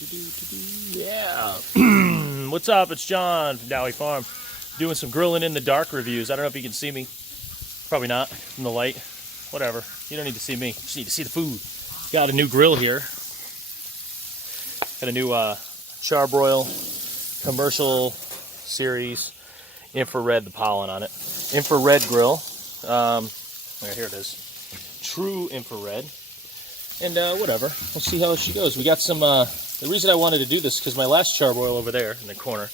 Yeah. What's up? It's John from Dowie Farm. Doing some grilling in the dark reviews. I don't know if you can see me. Probably not from the light. Whatever. You don't need to see me. You just need to see the food. Got a new grill here. Got a new Char-Broil commercial series infrared, the pollen on it. Infrared grill. Here it is. True infrared. And whatever. We'll see how she goes. We got some... the reason I wanted to do this is because my last Char-Broil over there in the corner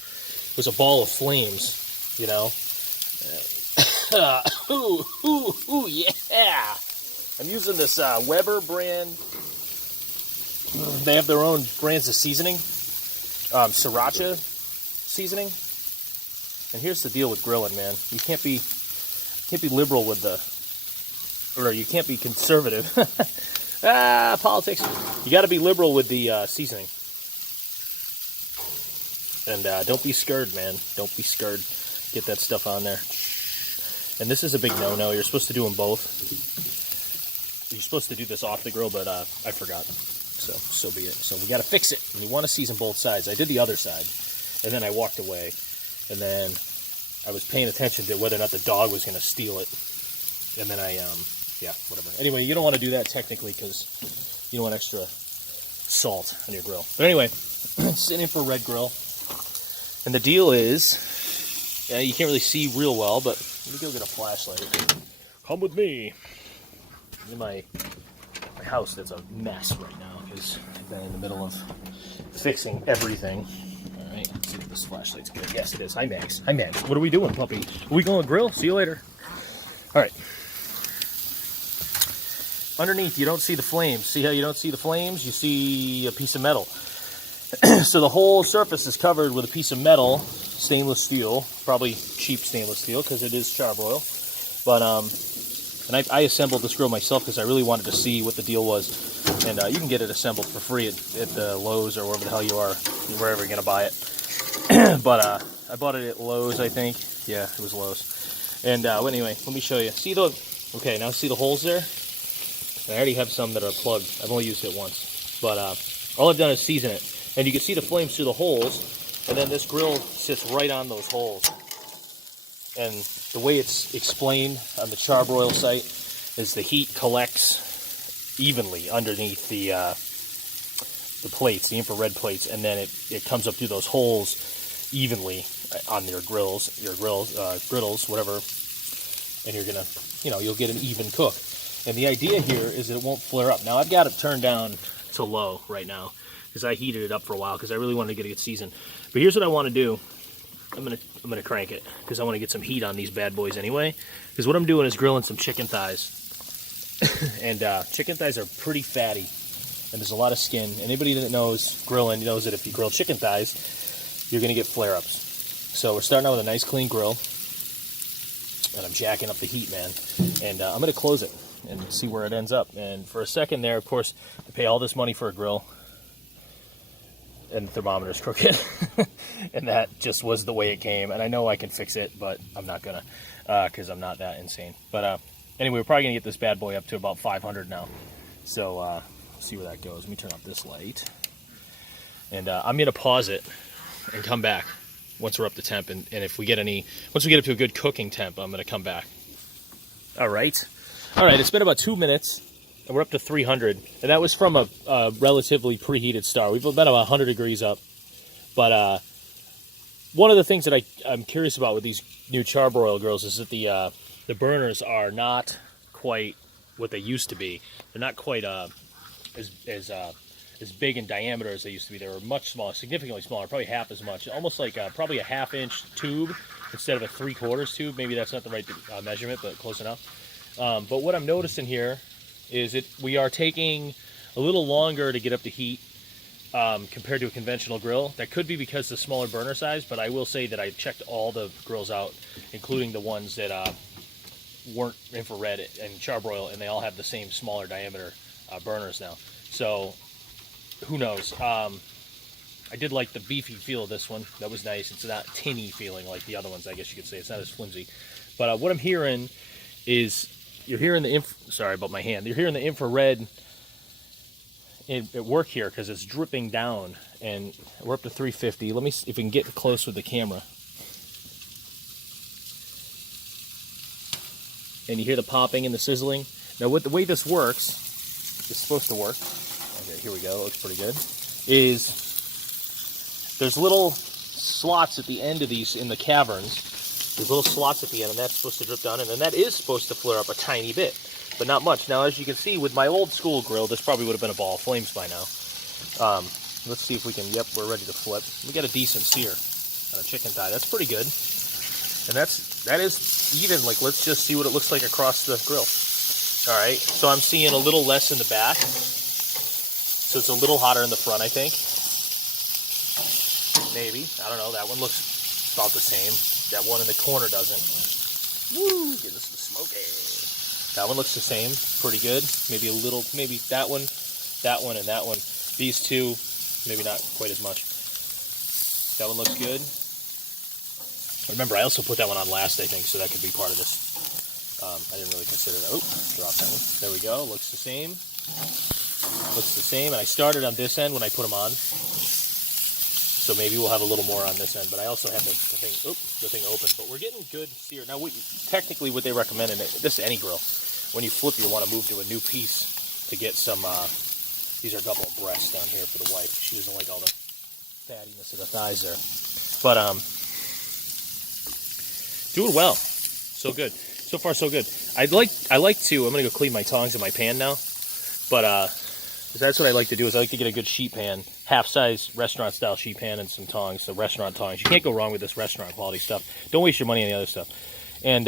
was a ball of flames. You know? Ooh, yeah! I'm using this Weber brand. They have their own brands of seasoning. Sriracha seasoning. And here's the deal with grilling, man. You can't be liberal with the... Or you can't be conservative. Politics. You got to be liberal with the seasoning. And don't be scared, man. Don't be scared. Get that stuff on there. And this is a big no-no. You're supposed to do them both. You're supposed to do this off the grill, but I forgot. So be it. So we got to fix it. And you want to season both sides. I did the other side, and then I walked away. And then I was paying attention to whether or not the dog was going to steal it. And then yeah, whatever. Anyway, you don't want to do that technically because you don't want extra salt on your grill. But anyway, it's an infrared grill. And the deal is, you can't really see real well, but let me go get a flashlight. Come with me. In my house that's a mess right now because I've been in the middle of fixing everything. All right, let's see if this flashlight's good. Yes, it is. Hi, Max. Hi, Max. What are we doing, puppy? Are we going to grill? See you later. All right. Underneath, you don't see the flames. See how you don't see the flames? You see a piece of metal. So the whole surface is covered with a piece of metal, stainless steel, probably cheap stainless steel because it is Char-Broil. But and I assembled this grill myself because I really wanted to see what the deal was. And you can get it assembled for free at the Lowe's or wherever the hell you are, wherever you're gonna buy it. But I bought it at Lowe's, I think. Yeah, it was Lowe's. And well, anyway, let me show you. See the okay? Now see the holes there. I already have some that are plugged. I've only used it once. But all I've done is season it. And you can see the flames through the holes. And then this grill sits right on those holes. And the way it's explained on the Char-Broil site is the heat collects evenly underneath the plates, the infrared plates. And then it comes up through those holes evenly on your griddles, whatever. And you're going to, you'll get an even cook. And the idea here is that it won't flare up. Now, I've got it turned down to low right now because I heated it up for a while because I really wanted to get a good season. But here's what I want to do. I'm gonna crank it because I want to get some heat on these bad boys anyway. Because what I'm doing is grilling some chicken thighs. And chicken thighs are pretty fatty. And there's a lot of skin. Anybody that knows grilling knows that if you grill chicken thighs, you're going to get flare-ups. So we're starting out with a nice clean grill. And I'm jacking up the heat, man. And I'm going to close it and see where it ends up. And for a second there, of course, I pay all this money for a grill, and the thermometer's crooked. And that just was the way it came. And I know I can fix it, but I'm not gonna, because I'm not that insane. But anyway, we're probably gonna get this bad boy up to about 500 now. So we'll see where that goes. Let me turn off this light. And I'm gonna pause it and come back once we're up to temp. And if we get once we get up to a good cooking temp, I'm gonna come back. All right, it's been about 2 minutes, and we're up to 300, and that was from a relatively preheated start. We've been about 100 degrees up, but one of the things that I'm curious about with these new Char-Broil grills is that the burners are not quite what they used to be. They're not quite as big in diameter as they used to be. They were much smaller, significantly smaller, probably half as much, almost like probably a ½ tube instead of a 3/4 tube. Maybe that's not the right measurement, but close enough. But what I'm noticing here is we are taking a little longer to get up to heat compared to a conventional grill. That could be because of the smaller burner size, but I will say that I checked all the grills out, including the ones that weren't infrared and Char-Broil, and they all have the same smaller diameter burners now. So who knows? I did like the beefy feel of this one. That was nice. It's not tinny feeling like the other ones, I guess you could say. It's not as flimsy. But what I'm hearing is, you're hearing the sorry about my hand. You're hearing the infrared at work here because it's dripping down, and we're up to 350. Let me see if we can get close with the camera. And you hear the popping and the sizzling. Now, the way this works, it's supposed to work. Okay, here we go. It looks pretty good. Is there's little slots at the end of these in the caverns. There's little slots at the end, and that's supposed to drip down, and then that is supposed to flare up a tiny bit, but not much. Now, as you can see, with my old school grill, this probably would have been a ball of flames by now. Let's see if we can, yep, we're ready to flip. We got a decent sear on a chicken thigh. That's pretty good. And that is even. Like, let's just see what it looks like across the grill. All right, so I'm seeing a little less in the back. So it's a little hotter in the front, I think. Maybe. I don't know. That one looks about the same. That one in the corner doesn't. Woo! Get this to smoky. That one looks the same. Pretty good. Maybe a little, maybe that one, and that one. These two, maybe not quite as much. That one looks good. Remember, I also put that one on last, I think, so that could be part of this. I didn't really consider that. Oh, dropped that one. There we go. Looks the same. Looks the same. And I started on this end when I put them on. So maybe we'll have a little more on this end. But I also have the thing open. But we're getting good sear. Now, technically what they recommend, and this is any grill, when you flip, you want to move to a new piece to get some, these are a couple of breasts down here for the wife. She doesn't like all the fattiness of the thighs there. But, doing well. So good. So far, so good. I like to, I'm going to go clean my tongs in my pan now. But that's what I like to do, is I like to get a good sheet pan, half-size restaurant-style sheet pan and some tongs, so restaurant tongs. You can't go wrong with this restaurant quality stuff. Don't waste your money on the other stuff. And,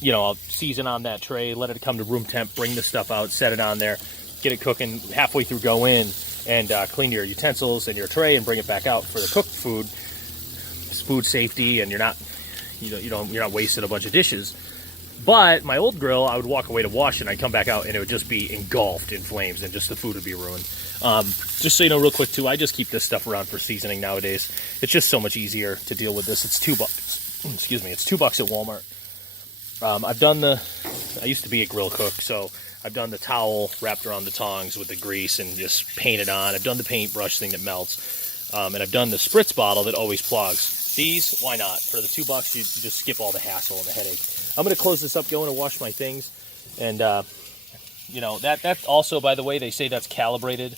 you know, I'll season on that tray, let it come to room temp, bring the stuff out, set it on there, get it cooking. Halfway through, go in and clean your utensils and your tray and bring it back out for the cooked food. It's food safety, and you're not wasting a bunch of dishes. But my old grill, I would walk away to wash it, and I'd come back out, and it would just be engulfed in flames, and just the food would be ruined. Just so you know, real quick, too, I just keep this stuff around for seasoning nowadays. It's just so much easier to deal with this. It's $2. Excuse me. It's $2 at Walmart. I used to be a grill cook, so I've done the towel wrapped around the tongs with the grease and just painted on. I've done the paintbrush thing that melts. And I've done the spritz bottle that always plugs. These, why not? For the $2, you just skip all the hassle and the headache. I'm going to close this up, go in and wash my things. And, you know, that also, by the way, they say that's calibrated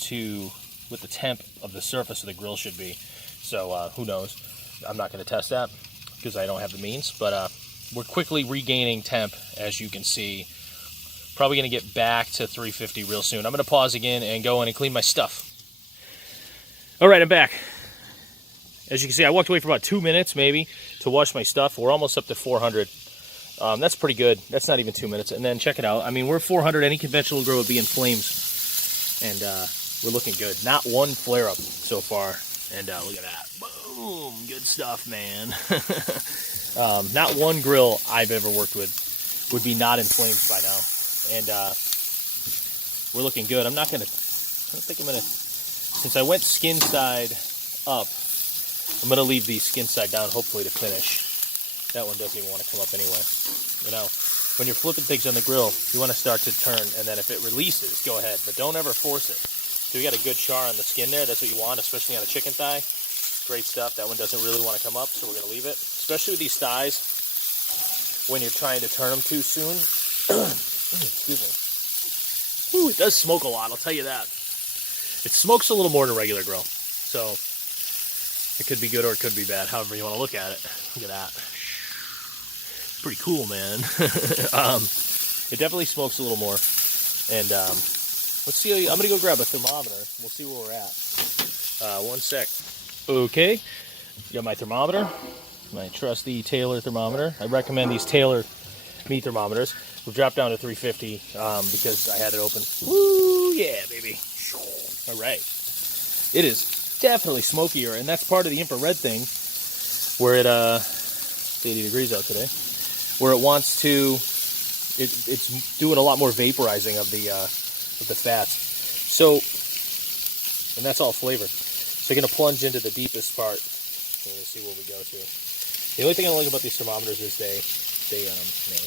to what the temp of the surface of the grill should be. So, who knows? I'm not going to test that because I don't have the means. But we're quickly regaining temp, as you can see. Probably going to get back to 350 real soon. I'm going to pause again and go in and clean my stuff. All right, I'm back. As you can see, I walked away for about 2 minutes, maybe, to wash my stuff. We're almost up to 400. That's pretty good. That's not even 2 minutes. And then check it out. I mean, we're 400. Any conventional grill would be in flames. And we're looking good. Not one flare-up so far. And look at that. Boom. Good stuff, man. Not one grill I've ever worked with would be not in flames by now. And we're looking good. I don't think I'm going to, since I went skin side up, I'm going to leave the skin side down, hopefully, to finish. That one doesn't even want to come up anyway. You know, when you're flipping things on the grill, you want to start to turn, and then if it releases, go ahead. But don't ever force it. So we got a good char on the skin there. That's what you want, especially on a chicken thigh. Great stuff. That one doesn't really want to come up, so we're going to leave it. Especially with these thighs, when you're trying to turn them too soon. Excuse me. Ooh, it does smoke a lot, I'll tell you that. It smokes a little more than a regular grill. So it could be good or it could be bad, however you want to look at it. Look at that. Pretty cool, man. It definitely smokes a little more. And let's see. I'm going to go grab a thermometer. We'll see where we're at. One sec. Okay. Got my thermometer. My trusty Taylor thermometer. I recommend these Taylor meat thermometers. We've dropped down to 350 because I had it open. Woo, yeah, baby. All right. It is definitely smokier, and that's part of the infrared thing where it's 80 degrees out today, where it wants to, it's doing a lot more vaporizing of the fats. So, and that's all flavor. So you're going to plunge into the deepest part. We're going to see where we go to. The only thing I like about these thermometers is I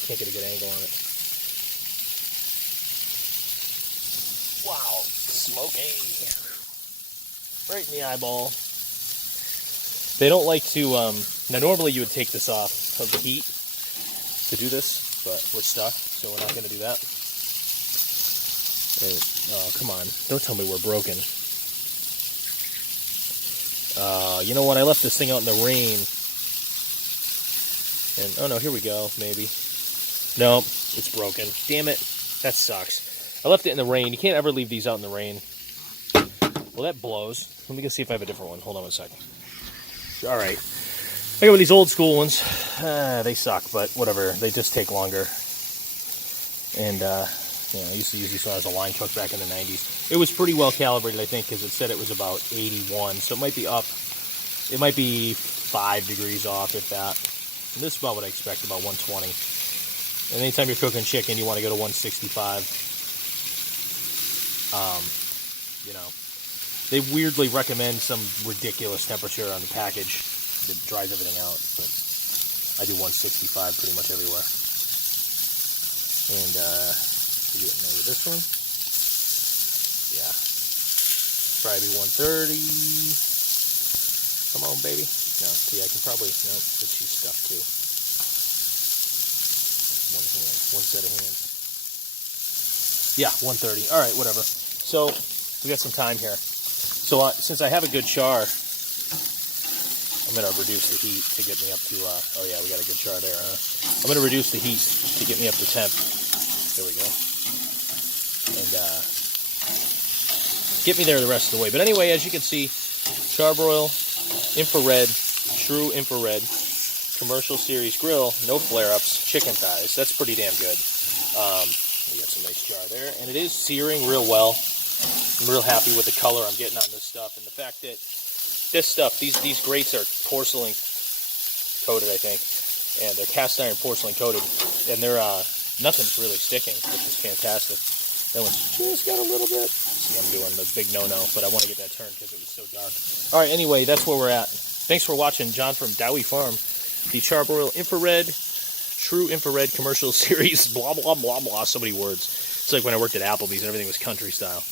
can't get a good angle on it. smoking. Right in the eyeball. They don't like to, now normally you would take this off of the heat to do this, but we're stuck, so we're not going to do that. And, oh, come on. Don't tell me we're broken. You know what? I left this thing out in the rain. And, oh no, here we go, maybe. No, it's broken. Damn it. That sucks. I left it in the rain. You can't ever leave these out in the rain. Well, that blows. Let me go see if I have a different one. Hold on one second. All right. I got these old school ones. They suck, but whatever. They just take longer. And, I used to use these as a line cook back in the 90s. It was pretty well calibrated, I think, because it said it was about 81. So it might be up. It might be 5 degrees off, if that. And this is about what I expect, about 120. And anytime you're cooking chicken, you want to go to 165. They weirdly recommend some ridiculous temperature on the package that dries everything out, but I do 165 pretty much everywhere. And we're getting there with this one. Yeah, probably 130. Come on, baby. No, see, I can probably no. She's stuck too. One hand, one set of hands. Yeah, 130. All right, whatever. So we got some time here. So since I have a good char, I'm going to reduce the heat to get me up to, oh yeah, we got a good char there, huh? I'm going to reduce the heat to get me up to temp. There we go. And get me there the rest of the way. But anyway, as you can see, charbroil, infrared, true infrared, commercial series grill, no flare-ups, chicken thighs. That's pretty damn good. We got some nice char there. And it is searing real well. I'm real happy with the color I'm getting on this stuff, and the fact that this stuff, these grates are porcelain coated, I think, and they're cast iron porcelain coated, and they're nothing's really sticking, which is fantastic. That one's just got a little bit. See, I'm doing the big no-no, but I want to get that turned because it was so dark. All right, anyway, that's where we're at. Thanks for watching, John from Dowie Farm, the Charbroil Infrared, True Infrared Commercial Series, blah blah blah blah. So many words. It's like when I worked at Applebee's and everything was country style.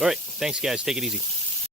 All right, thanks guys. Take it easy.